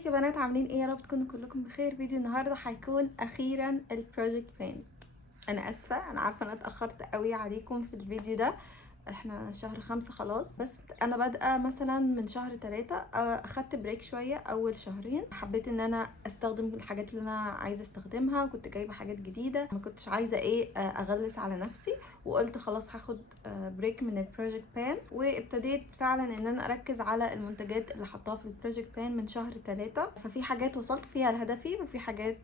ازيك يا بنات؟ عاملين ايه؟ يا رب تكونوا كلكم بخير. فيديو النهارده هيكون اخيرا البروجكت بلان. انا اسفه، انا عارفه انا اتاخرت قوي عليكم في الفيديو ده. احنا شهر 5 خلاص، بس انا بادئه مثلا من شهر 3. اخدت بريك شويه اول شهرين، حبيت ان انا استخدم الحاجات اللي انا عايزه استخدمها، كنت جايبه حاجات جديده، ما كنتش عايزه اغلس على نفسي، وقلت خلاص هاخد بريك من البروجكت بلان. وابتديت فعلا ان انا اركز على المنتجات اللي حطاها في البروجكت بلان من شهر 3. ففي حاجات وصلت فيها لهدفي، وفي حاجات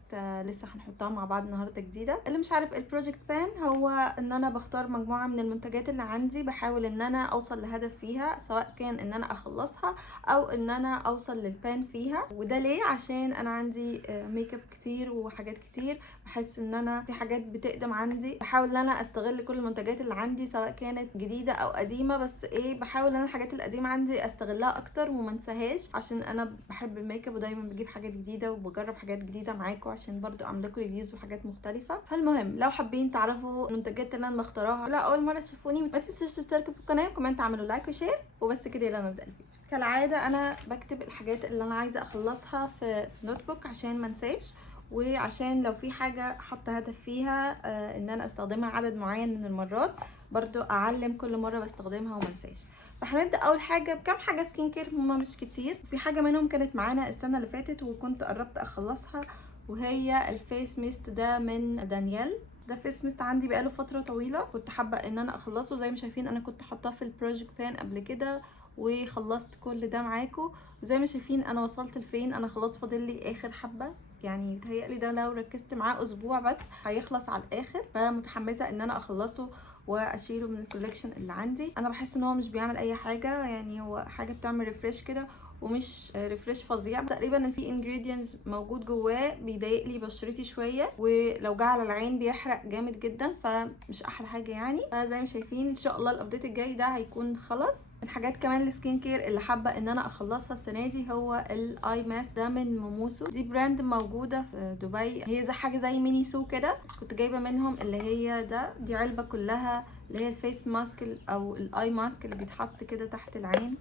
لسه هنحطها مع بعض النهارده جديده. اللي مش عارف البروجكت بلان هو ان انا بختار مجموعه من المنتجات اللي عندي، بحاول ان انا اوصل لهدف فيها، سواء كان ان انا اخلصها او ان انا اوصل للبان فيها. وده ليه؟ عشان انا عندي ميك اب كتير وحاجات كتير، بحس ان انا في حاجات بتقدم عندي، بحاول ان انا استغل كل المنتجات اللي عندي سواء كانت جديده او قديمه. بس بحاول ان انا الحاجات القديمه عندي استغلها اكتر وما انساهاش، عشان انا بحب الميك اب ودايما بجيب حاجات جديده وبجرب حاجات جديده معاكم عشان برضو اعمل لكم ريفيوز وحاجات مختلفه. فالمهم، لو حابين تعرفوا المنتجات اللي انا مختارها، لا اول مره تشوفوني، ما تنسوش تشتركوا في القناه وكمان تعملوا لايك وشير. وبس كده، يلا نبدا الفيديو. كالعاده انا بكتب الحاجات اللي انا عايزه اخلصها في نوت بوك عشان ما انساش، وعشان لو في حاجه حاطه هدف فيها ان انا استخدمها عدد معين من المرات، برضو اعلم كل مره بستخدمها وما انساش. فهنبدا اول حاجه بكام حاجه سكين كير، هما مش كتير، وفي حاجه منهم كانت معانا السنه اللي فاتت وكنت قربت اخلصها، وهي الفيس ميست ده من دانيال. ده فيس ميست عندي بقاله فتره طويله، كنت حابه ان انا اخلصه. زي ما شايفين انا كنت حاطاه في البروجكت بلان قبل كده وخلصت كل ده معاكم. وزي ما شايفين انا وصلت لفين، انا خلاص فاضل لي اخر حبه، يعني متهيألي ده لو ركزت معاه اسبوع بس هيخلص على الاخر. فمتحمسه ان انا اخلصه واشيله من الكوليكشن اللي عندي. انا بحس ان هو مش بيعمل اي حاجه، يعني هو حاجه بتعمل ريفريش كده، ومش ريفريش فظيع تقريبا. ان في انجريدينتس موجود جواه بيضايق لي بشرتي شويه، ولو جه على العين بيحرق جامد جدا، فمش احلى حاجه يعني. فزي ما شايفين ان شاء الله الابديت الجاي ده هيكون خلص. الحاجات كمان السكين كير اللي حابه ان انا اخلصها السنه دي هو الاي ماسك ده من موموسو. دي براند موجوده في دبي، هي زي حاجه زي ميني سو كده. كنت جايبه منهم اللي هي دي علبه كلها اللي هي الفيس ماسك او الاي ماسك اللي بيتحط كده تحت العين،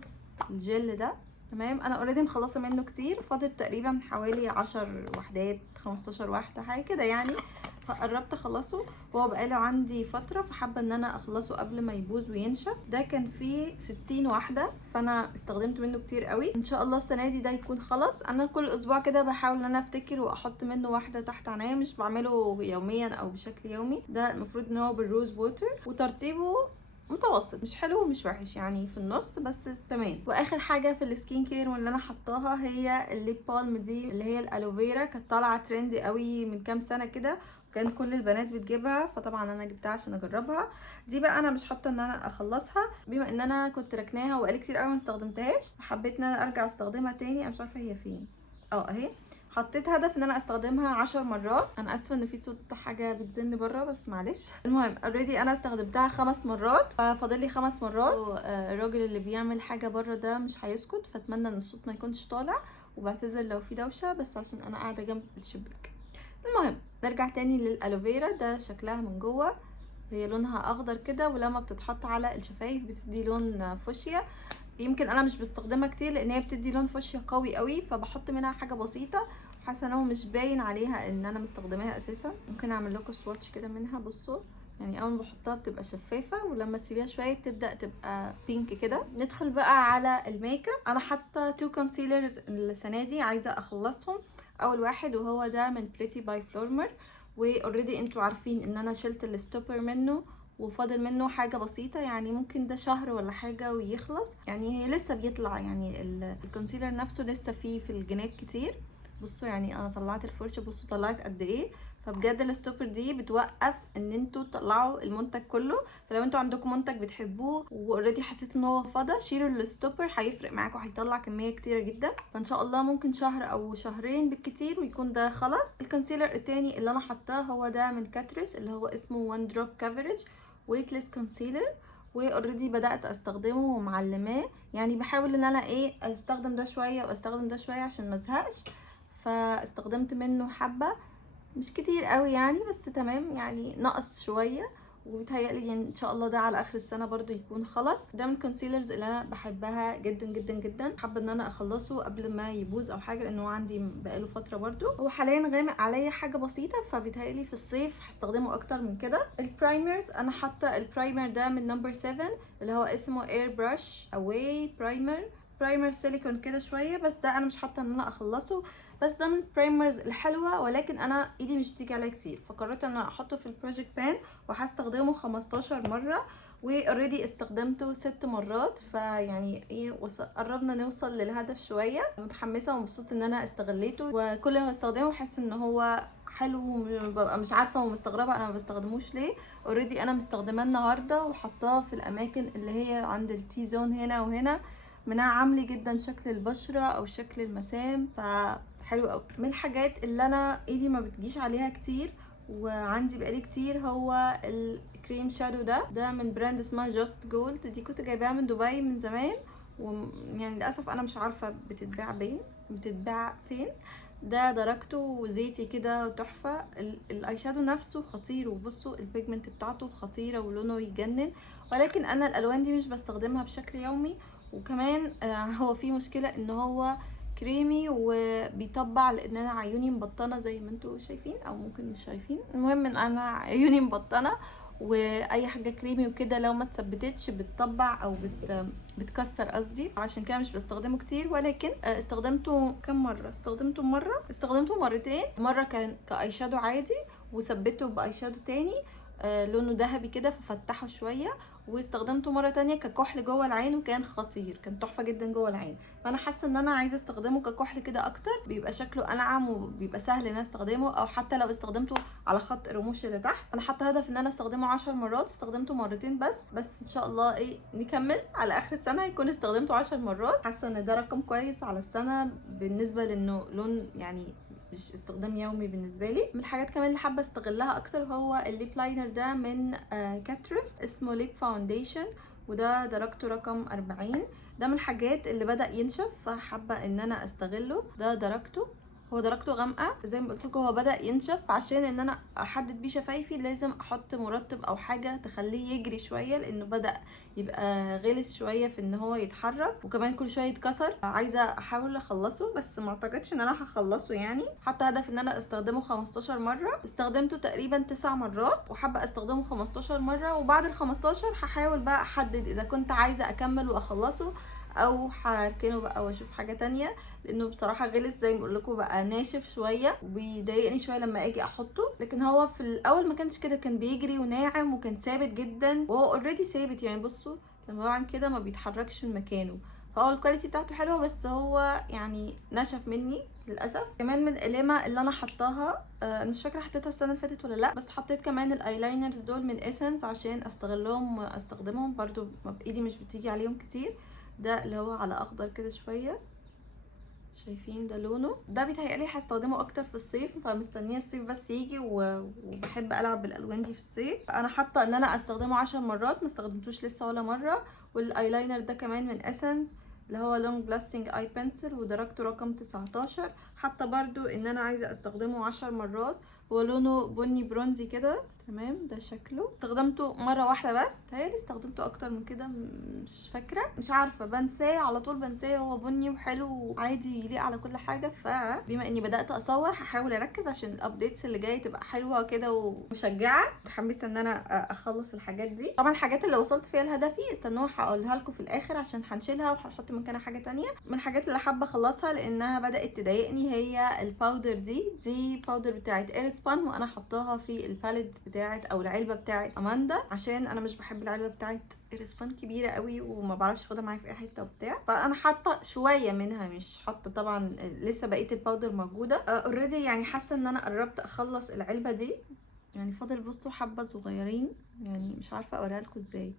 الجل ده. تمام، انا اوريدي مخلصه منه كتير، فاضل تقريبا حوالي 10 وحدات 15 واحده حاجه كده يعني، فقربت اخلصه. هو بقاله عندي فتره، فحابه ان انا اخلصه قبل ما يبوظ وينشف. ده كان فيه 60 واحده، فانا استخدمت منه كتير قوي. ان شاء الله السنه دي ده يكون خلص. انا كل اسبوع كده بحاول ان انا افتكر واحط منه واحده تحت عناية، مش بعمله يوميا او بشكل يومي. ده المفروض ان هو بالروز ووتر، وترطيبه متوسط، مش حلو ومش وحش، يعني في النص بس تمام. واخر حاجه في السكين كير واللي انا حطاها هي الليب بالم دي، اللي هي الالوفيرا. كانت طالعه ترندي قوي من كام سنه كده، كان كل البنات بتجيبها، فطبعا انا جبتها عشان اجربها. دي بقى انا مش حاطه ان انا اخلصها، بما ان انا كنت ركناها وبقالي كتير قوي ما استخدمتهاش، حبيت ان انا ارجع استخدمها تاني. انا مش عارفه هي فين، اهي. حطيت هدف ان انا استخدمها 10 مرات. انا اسفه ان في صوت حاجه بتزن بره، بس معلش. المهم اوريدي انا استخدمتها 5 مرات، فاضل لي 5 مرات. الراجل اللي بيعمل حاجه بره ده مش هيسكت، فاتمنى ان الصوت ما يكونش طالع، وبعتذر لو في دوشه، بس عشان انا قاعده جنب الشباك. المهم نرجع تاني للالوفيرا. ده شكلها من جوه، هي لونها اخضر كده، ولما بتتحط على الشفايف بتدي لون فوشيا. يمكن انا مش بستخدمها كتير لان هي بتدي لون فوشيا قوي قوي، فبحط منها حاجه بسيطه، حاسه ان هو مش باين عليها ان انا مستخدماها اساسا. ممكن اعمل لكم سواتش كده منها، بصوا يعني اول ما بحطها بتبقى شفافه، ولما تسيبيها شويه بتبدا تبقى بينك كده. ندخل بقى على الميك اب. انا حاطه 2 كونسيلرز السنه دي عايزه اخلصهم. اول واحد وهو ده من بريتي باي فلورمر، واوريدي انتوا عارفين ان انا شلت الستوبر منه وفاضل منه حاجه بسيطه، يعني ممكن ده شهر ولا حاجه ويخلص. يعني هي لسه بيطلع، يعني الكونسيلر نفسه لسه فيه في الجناب كتير. بصوا يعني انا طلعت الفرشه، بصوا طلعت قد ايه. فبجد الستوبر دي بتوقف ان انتوا تطلعوا المنتج كله. فلو انتوا عندكم منتج بتحبوه واوريدي حسيتوا ان هو فضى، شيلوا الستوبر، هيفرق معاكم، هيطلع كميه كتيره جدا. فان شاء الله ممكن شهر او شهرين بالكتير ويكون ده خلاص. الكونسيلر التاني اللي انا حطاه هو ده من كاتريس، اللي هو اسمه وان دروب كفرج ويتلس كونسيلر، واوريدي بدات استخدمه ومعلماه. يعني بحاول ان انا استخدم ده شويه واستخدم ده شويه عشان ما ازهقش. فاستخدمت منه حبه، مش كتير قوي يعني، بس تمام يعني، نقص شويه. وبيتهيألي يعني ان شاء الله ده على اخر السنه برضو يكون خلص. ده من الكونسيلرز اللي انا بحبها جدا جدا جدا، حابه ان انا اخلصه قبل ما يبوظ او حاجه، لانه عندي بقاله فتره برضو. هو حاليا غامق عليا حاجه بسيطه، فبيتهيألي في الصيف هستخدمه اكتر من كده. البرايمرز انا حاطه البرايمر ده من نمبر 7 اللي هو اسمه اير براش اواي برايمر سيليكون كده شويه، بس ده انا مش حاطه ان انا اخلصه، بس ده من البرايمرز الحلوه، ولكن انا ايدي مش بتيجي عليها كتير، فقررت ان انا احطه في البروجكت بان وهستخدمه 15 مره، واوريدي استخدمته 6 مرات، فيعني ايه قربنا نوصل للهدف شويه. متحمسه ومبسوطه ان انا استغليته، وكل ما استخدمه بحس ان هو حلو، ببقى مش عارفه ومستغربه انا ما بستخدموش ليه. اوريدي انا مستخدماه النهارده وحطاه في الاماكن اللي هي عند التي زون هنا وهنا، منعم لي جدا شكل البشره او شكل المسام، فحلو قوي. من الحاجات اللي انا ايدي ما بتجيش عليها كتير وعندي بقالي كتير هو الكريم شادو ده من براند اسمها جاست جولد. دي كنت جايباها من دبي من زمان، ويعني للاسف انا مش عارفه بتتباع فين. ده درجته زيتي كده تحفه. الاي شادو نفسه خطير، وبصوا البيجمنت بتاعته خطيره ولونه يجنن، ولكن انا الالوان دي مش بستخدمها بشكل يومي. وكمان هو في مشكله ان هو كريمي وبيطبع، لان انا عيوني مبطنه زي ما انتوا شايفين او ممكن مش شايفين، المهم ان انا عيوني مبطنه، واي حاجه كريمي وكده لو ما اتثبتتش بتطبع او بتكسر قصدي، عشان كده مش بستخدمه كتير. ولكن استخدمته كم مره، استخدمته مرتين. مره كان كاي شادو عادي وثبته باي شادو تاني لونه ذهبي كده ففتحه شويه، واستخدمته مره تانية ككحل جوه العين وكان خطير، كان تحفه جدا جوه العين. فانا حاسه ان انا عايزه استخدمه ككحل كده اكتر، بيبقى شكله انعم وبيبقى سهل ان انا استخدمه، او حتى لو استخدمته على خط الرموش اللي تحت. انا حاطه هدف ان انا استخدمه 10 مرات، استخدمته مرتين بس ان شاء الله ايه نكمل على اخر السنه يكون استخدمته 10 مرات. حاسه ان ده رقم كويس على السنه بالنسبه لانه لون يعني مش استخدام يومي بالنسبه لي. من الحاجات كمان اللي حابه استغلها اكتر هو الليب لاينر ده من كاترس، اسمه ليب فاونديشن، وده درجته رقم 40. ده من الحاجات اللي بدأ ينشف، فحابه ان انا استغله. ده درجته غامقه زي ما قلت لكم، هو بدأ ينشف، عشان ان انا احدد بيه شفايفي لازم احط مرطب او حاجه تخليه يجري شويه، لانه بدأ يبقى غلس شويه في ان هو يتحرك، وكمان كل شويه يتكسر. عايزه احاول اخلصه بس ما اعتقدش ان انا هخلصه يعني. حتى هدف ان انا استخدمه 15 مره، استخدمته تقريبا 9 مرات، وحابه استخدمه 15 مره، وبعد ال 15 هحاول بقى احدد اذا كنت عايزه اكمل واخلصه او هركنه بقى واشوف حاجه تانية، لانه بصراحه غلس زي ما بقول لكم، بقى ناشف شويه وبيضايقني شويه لما اجي احطه. لكن هو في الاول ما كانش كده، كان بيجري وناعم وكان ثابت جدا، وهو اوريدي ثابت يعني. بصوا لما بعمل كده ما بيتحركش من مكانه، فهو الكواليتي بتاعته حلوه، بس هو يعني نشف مني للاسف. كمان من القلامه اللي انا حطاها مش فاكره حطيتها السنه اللي فاتت ولا لا، بس حطيت كمان الايلاينرز دول من اسنس عشان استغلهم واستخدمهم برضو، ايدي مش بتيجي عليهم كتير. ده اللي هو على اخضر كده شويه، شايفين ده لونه. ده بيتهيألي هستخدمه اكتر في الصيف، فمستنيه الصيف بس يجي وبحب العب بالالوان دي في الصيف. انا حاطه ان انا استخدمه 10 مرات، ما استخدمتوش لسه ولا مره. والايلاينر ده كمان من اسنس اللي هو لونج بلاستنج اي بنسل، ودرجته رقم 19. حتى برضو ان انا عايزه استخدمه 10 مرات. هو لونه بني برونزي كده، تمام. ده شكله استخدمته مره واحده بس، تهيألي استخدمته اكتر من كده مش فاكره، مش عارفه، بنساه على طول بنساه. هو بني وحلو وعادي يليق على كل حاجه، فبما اني بدات اصور هحاول اركز عشان الابديتس اللي جايه تبقى حلوه كده ومشجعه. متحمسه ان انا اخلص الحاجات دي. طبعا الحاجات اللي وصلت فيها لهدفي استنوها هقولها لكم في الاخر، عشان هنشيلها وهنحط مكانها حاجه تانية. من الحاجات اللي حابه اخلصها لانها بدات تضايقني هي الباودر دي باودر بتاعت ايرسبان، وانا حطاها في الباليت بتاعت او العلبه بتاعت اماندا، عشان انا مش بحب العلبه بتاعت ايرسبان كبيره قوي وما بعرفش اخدها معايا في اي حته وبتاع، فانا حاطه شويه منها، مش حاطه طبعا لسه بقيه الباودر موجوده اوريدي. يعني حاسه ان انا قربت اخلص العلبه دي، يعني فاضل بصوا حبه صغيرين، يعني مش عارفه اوريها لكم ازاي.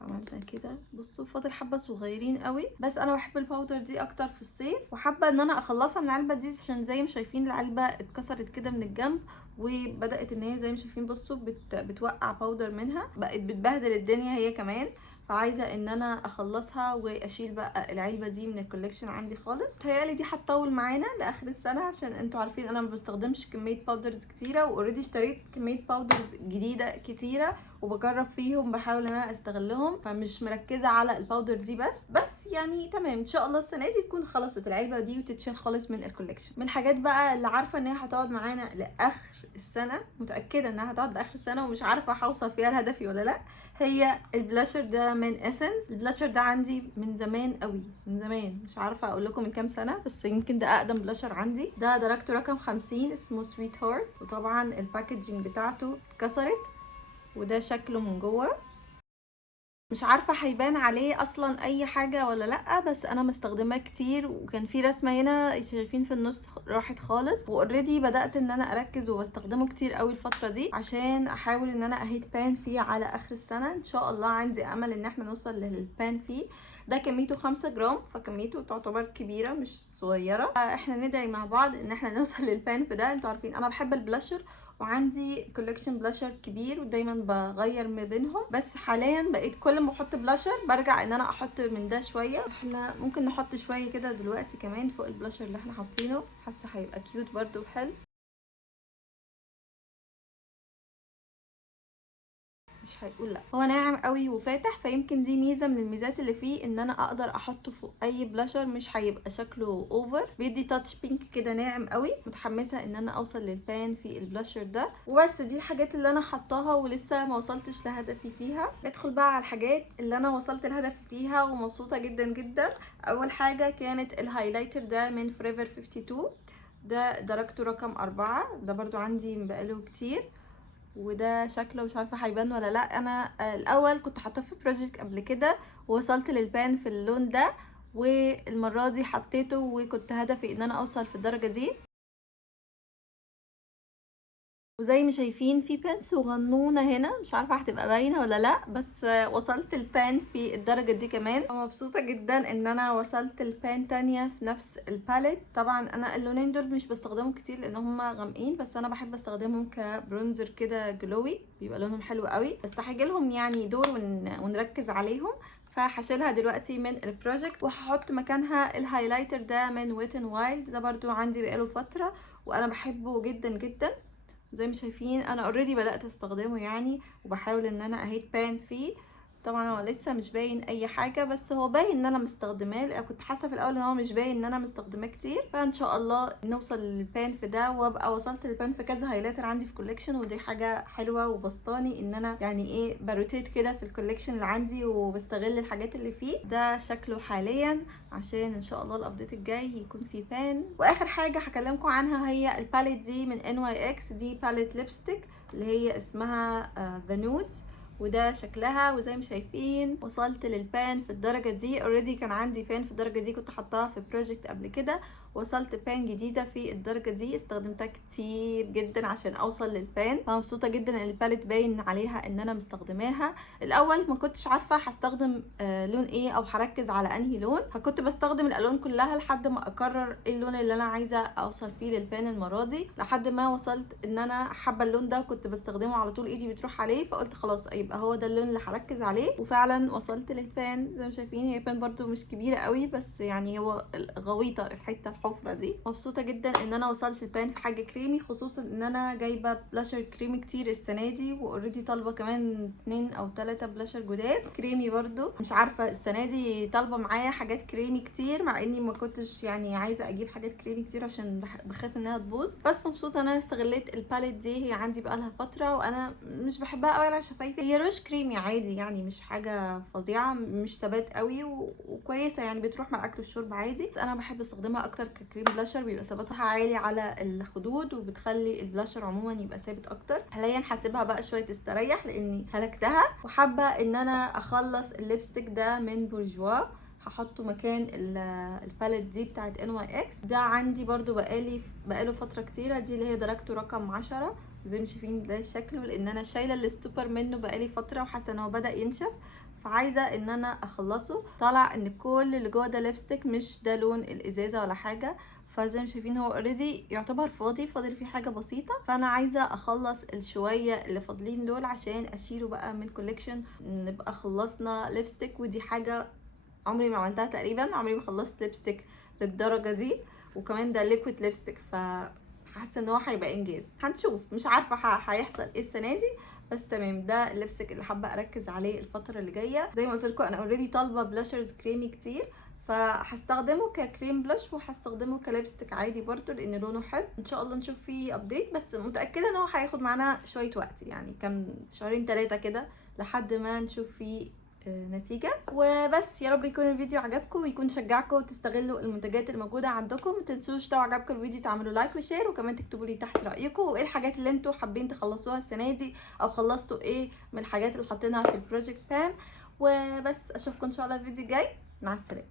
عملنا كده بصوا فاضل حبه صغيرين قوي، بس انا بحب الباودر دي اكتر في الصيف، وحابه ان انا اخلصها من العلبه دي، عشان زي ما شايفين العلبه اتكسرت كده من الجنب، وبدات ان هي زي ما شايفين بصوا بتوقع باودر منها، بقت بتبهدل الدنيا هي كمان. فعايزه ان انا اخلصها واشيل بقى العلبه دي من الكوليكشن عندي خالص. تهيالي دي هتطول معانا لاخر السنه، عشان انتوا عارفين انا ما بستخدمش كميه باودرز كتيره، واوريدي اشتريت كميه باودرز جديده كتيره وبجرب فيهم، بحاول ان انا استغلهم، فمش مركزه على الباودر دي بس يعني تمام. ان شاء الله السنه دي تكون خلصت العلبه دي وتتشال خالص من الكوليكشن. من الحاجات بقى اللي عارفه ان هي هتقعد معانا لاخر السنه، متاكده انها هتقعد لاخر السنه ومش عارفه هوصل فيها لهدفي ولا لا، هي البلاشر ده من اسنس. البلاشر ده عندي من زمان قوي، من زمان، مش عارفه اقول لكم من كام سنه، بس يمكن ده اقدم بلاشر عندي. ده درجته رقم 50، اسمه سويت هارت، وطبعا الباكجينج بتاعته اتكسرت، وده شكله من جوه. مش عارفه هيبان عليه اصلا اي حاجه ولا لا، بس انا مستخدماه كتير، وكان في رسمه هنا شايفين في النص راحت خالص، واوريدي بدات ان انا اركز وبستخدمه كتير قوي الفتره دي، عشان احاول ان انا اهيت بان فيه على اخر السنه. ان شاء الله عندي امل ان احنا نوصل للبان فيه. ده كميته 5 جرام، فكميته تعتبر كبيره مش صغيره. احنا ندعي مع بعض ان احنا نوصل للبان في ده. انتوا عارفين انا بحب البلاشر، وعندي كولكشن بلاشر كبير ودايما بغير ما بينهم، بس حاليا بقيت كل ما احط بلاشر برجع ان انا احط من ده شويه. احنا ممكن نحط شويه كده دلوقتي كمان فوق البلاشر اللي احنا حاطينه، حاسه هيبقى كيوت برده وحلو. مش هيقول لا، هو ناعم قوي وفاتح، فيمكن دي ميزه من الميزات اللي فيه، ان انا اقدر احطه فوق اي بلاشر مش هيبقى شكله اوفر، بيدي تاتش بينك كده ناعم قوي. متحمسه ان انا اوصل للبان في البلاشر ده. وبس دي الحاجات اللي انا حطاها ولسه ما وصلتش لهدفي فيها. ندخل بقى على الحاجات اللي انا وصلت لهدفي فيها ومبسوطه جدا جدا. اول حاجه كانت الهايلايتر ده من فوريفر 52، ده درجته رقم 4، ده برضو عندي بقاله كتير، وده شكله مش عارفه هيبان ولا لا. انا الاول كنت حاطاه في بروجكت قبل كده ووصلت للبان في اللون ده، والمره دي حطيته وكنت هدفي ان انا اوصل في الدرجه دي. وزي ما شايفين في بان صغنونه هنا، مش عارفه هتبقى باينه ولا لا، بس وصلت البان في الدرجه دي كمان. مبسوطه جدا ان انا وصلت البان تانية في نفس الباليت. طبعا انا اللونين دول مش بستخدمهم كتير لان هما غامقين، بس انا بحب استخدمهم كبرونزر كده جلوي، بيبقى لونهم حلو قوي، بس هيجيلهم يعني دور ونركز عليهم. فهشيلها دلوقتي من البروجكت، وهحط مكانها الهايلايتر ده من ويت ان وايلد، ده برضو عندي بقاله فتره وانا بحبه جدا جدا. زي ما شايفين انا اوريدي بدات استخدمه يعني، وبحاول ان انا اهيت بان فيه. طبعا هو لسه مش باين اي حاجه، بس هو باين ان انا مستخدماه، لأ كنت حاسه في الاول ان هو مش باين ان انا مستخدماه كتير. فان شاء الله نوصل للبان في ده، وابقى وصلت للبان في كذا هايلايتر عندي في كوليكشن، ودي حاجه حلوه وبسطاني ان انا يعني ايه بروتيت كده في الكوليكشن اللي عندي وبستغل الحاجات اللي فيه. ده شكله حاليا، عشان ان شاء الله الابديت الجاي يكون فيه بان. واخر حاجه هكلمكم عنها هي الباليت دي من NYX. دي باليت ليبستيك اللي هي اسمها ذا نودز، وده شكلها. وزي ما شايفين وصلت للبان في الدرجه دي. اوريدي كان عندي بان في الدرجه دي كنت حطاها في بروجكت قبل كده، وصلت بان جديده في الدرجه دي استخدمتها كتير جدا عشان اوصل للبان. فمبسوطه جدا ان الباليت باين عليها ان انا مستخدماها. الاول ما كنتش عارفه هستخدم لون ايه او هركز على انهي لون، فكنت بستخدم الالوان كلها لحد ما اقرر ايه اللون اللي انا عايزه اوصل فيه للبان المره دي، لحد ما وصلت ان انا حابه اللون ده كنت بستخدمه على طول، ايدي بتروح عليه، فقلت خلاص يبقى هو ده اللون اللي هركز عليه. وفعلا وصلت للبان. زي ما شايفين هي بان برضو مش كبيره قوي، بس يعني هو غويطه الحته الحفره دي. مبسوطه جدا ان انا وصلت للبان في حاجه كريمي، خصوصا ان انا جايبه بلاشر كريمي كتير السنه دي، واوريدي طالبه كمان 2 أو 3 بلاشر جداد كريمي برضو. مش عارفه السنه دي طالبه معايا حاجات كريمي كتير، مع اني ما كنتش يعني عايزه اجيب حاجات كريمي كتير عشان بخاف انها تبوظ. بس مبسوطه ان انا استغليت الباليت دي، هي عندي بقالها فتره وانا مش بحبها قوي على شفايفي. هي روش كريمي عادي يعني، مش حاجه فظيعه، مش ثبات قوي وكويسه يعني، بتروح مع الاكل والشرب عادي. انا بحب استخدمها اكتر ككريم بلاشر، بيبقى ثباتها عالي على الخدود وبتخلي البلاشر عموما يبقى ثابت اكتر. حاليا هسيبها بقى شويه تستريح لاني هلكتها، وحابه ان انا اخلص الليبستيك ده من بورجوا، هحطه مكان الباليت دي بتاعت NYX. ده عندي برضو بقاله فتره كتيره، دي اللي هي درجته رقم 10. وزي ما شايفين ده شكله، لان انا شايله الستوبر منه بقالي فتره وحاسه ان هو بدا ينشف، فعايزه ان انا اخلصه. طالع ان كل اللي جوه ده ليبستيك، مش ده لون الازازه ولا حاجه، فزي ما شايفين هو اوريدي يعتبر فاضل فيه حاجه بسيطه، فانا عايزه اخلص الشويه اللي فاضلين دول عشان اشيله بقى من كوليكشن، نبقى خلصنا ليبستيك. ودي حاجه عمري ما عملتها تقريبا، عمري ما خلصت ليبستيك للدرجه دي، وكمان ده ليكويد ليبستيك، فحاسه ان هو هيبقى انجاز. هنشوف، مش عارفه هيحصل ايه السنه دي، بس تمام. ده الليبستيك اللي حابه اركز عليه الفتره اللي جايه. زي ما قلت لكم انا اوريدي طالبه بلاشرز كريمي كتير، فهستخدمه ككريم بلاش وهستخدمه كليبستيك عادي برضو لان لونه حلو. ان شاء الله نشوف فيه ابديت، بس متاكده ان هو هياخد معانا شويه وقت، يعني كام شهرين 3 كده لحد ما نشوف فيه نتيجة. وبس يا رب يكون الفيديو عجبكم ويكون شجعكم وتستغلوا المنتجات الموجودة عندكم. متنسوش لو عجبكم الفيديو تعملوا لايك وشير، وكمان تكتبوا لي تحت رأيكم وايه الحاجات اللي انتوا حابين تخلصوها السنة دي، او خلصتوا ايه من الحاجات اللي حاطينها في البروجكت بلان. وبس اشوفكم ان شاء الله الفيديو الجاي. مع السلامة.